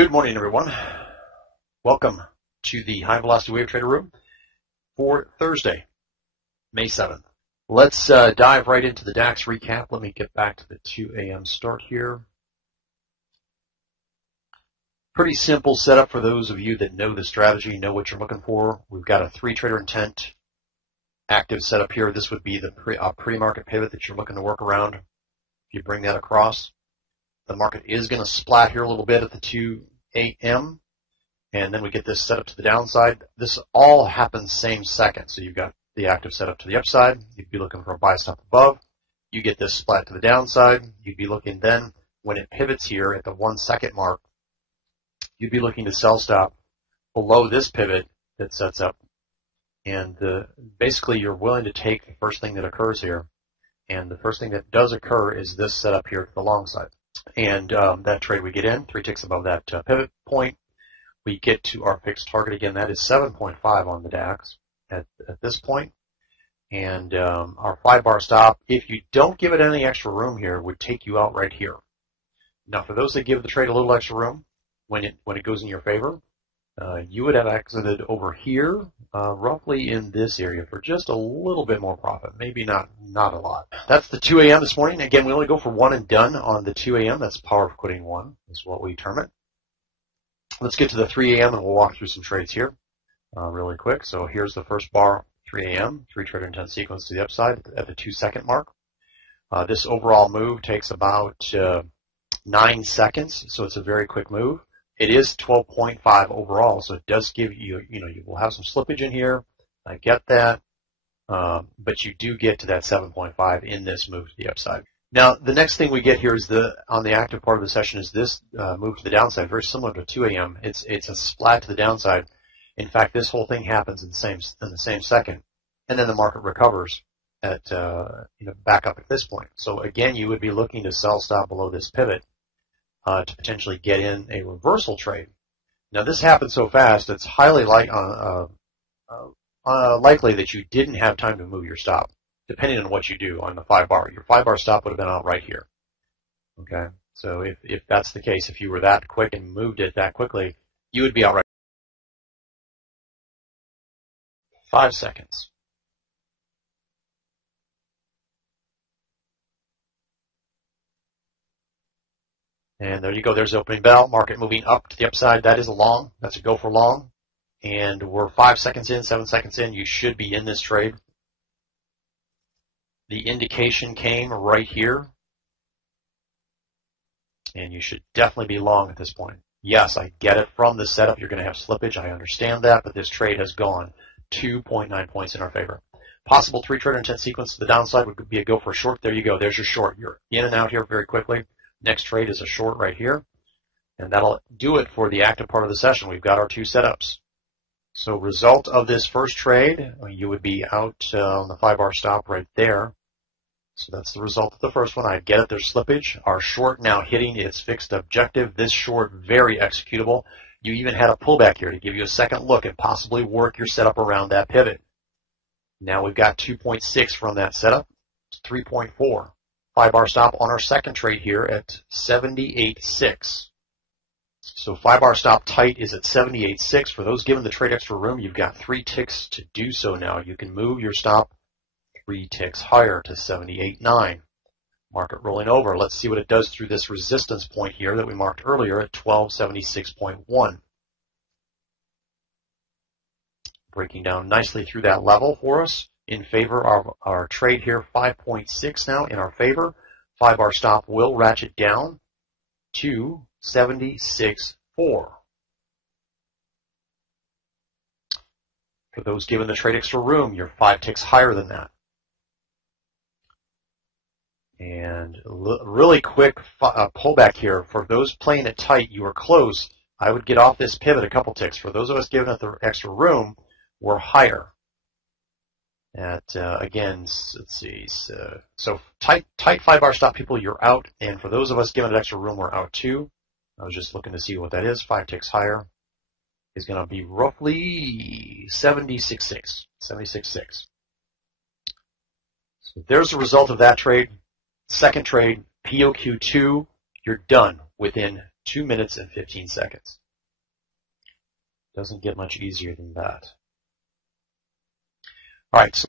Good morning, everyone. Welcome to the High Velocity Wave Trader Room for Thursday, May 7th. Let's dive right into the DAX recap. Let me get back to the 2 a.m. start here. Pretty simple setup for those of you that know the strategy, know what you're looking for. We've got a 3-trader intent active setup here. This would be the pre-market pivot that you're looking to work around. If you bring that across, the market is going to splat here a little bit at the 2 a.m. and then we get this set up to the downside. This all happens same second. So you've got the active setup to the upside. You'd be looking for a buy stop above. You get this splat to the downside. You'd be looking then when it pivots here at the 1 second mark, you'd be looking to sell stop below this pivot that sets up. And basically you're willing to take the first thing that occurs here. And the first thing that does occur is this setup here to the long side. And that trade we get in, 3 ticks above that pivot point, we get to our fixed target again. That is 7.5 on the DAX at this point. And our 5-bar stop, if you don't give it any extra room here, would take you out right here. Now, for those that give the trade a little extra room, when it goes in your favor, you would have exited over here, roughly in this area for just a little bit more profit, maybe not a lot. That's the 2 a.m. this morning. Again, we only go for one and done on the 2 a.m. That's power of quitting one is what we term it. Let's get to the 3 a.m. and we'll walk through some trades here really quick. So here's the first bar, 3 a.m., 3-trader intent sequence to the upside at the 2 second mark. This overall move takes about 9 seconds, so it's a very quick move. It is 12.5 overall, so it does give you, you will have some slippage in here. I get that, but you do get to that 7.5 in this move to the upside. Now, the next thing we get here is on the active part of the session is this move to the downside, very similar to 2 a.m. It's a splat to the downside. In fact, this whole thing happens in the same second, and then the market recovers at back up at this point. So again, you would be looking to sell stop below this pivot. To potentially get in a reversal trade. Now this happened so fast, it's highly likely that you didn't have time to move your stop, depending on what you do on the 5-bar. Your 5-bar stop would have been out right here. Okay, so if that's the case, if you were that quick and moved it that quickly, you would be out right. 5 seconds. And there you go. There's the opening bell. Market moving up to the upside. That is a long. That's a go for long. And we're 5 seconds in, 7 seconds in. You should be in this trade. The indication came right here. And you should definitely be long at this point. Yes, I get it from the setup. You're going to have slippage. I understand that. But this trade has gone 2.9 points in our favor. Possible 3-trader intent sequence to the downside would be a go for a short. There you go. There's your short. You're in and out here very quickly. Next trade is a short right here, and that'll do it for the active part of the session. We've got our 2 setups. So result of this first trade, you would be out on the 5-bar stop right there. So that's the result of the first one. I get it, there's slippage. Our short now hitting its fixed objective. This short, very executable. You even had a pullback here to give you a second look and possibly work your setup around that pivot. Now we've got 2.6 from that setup, 3.4. 5-bar stop on our second trade here at 78.6. So 5-bar stop tight is at 78.6. For those given the trade extra room, you've got 3 ticks to do so now. You can move your stop 3 ticks higher to 78.9. Market rolling over. Let's see what it does through this resistance point here that we marked earlier at 1276.1. Breaking down nicely through that level for us. In favor of our trade here, 5.6 now in our favor. 5-bar stop will ratchet down to 76.4. For those given the trade extra room, you're 5 ticks higher than that. And really quick pullback here. For those playing it tight, you are close. I would get off this pivot a couple ticks. For those of us giving it the extra room, we're higher. At again, let's see. So tight 5-bar stop people, you're out, and for those of us giving it extra room, we're out too. I was just looking to see what that is. 5 ticks higher is going to be roughly 76.6. 76.6. So there's the result of that trade. Second trade, POQ2. You're done within 2 minutes and 15 seconds. Doesn't get much easier than that. All right. So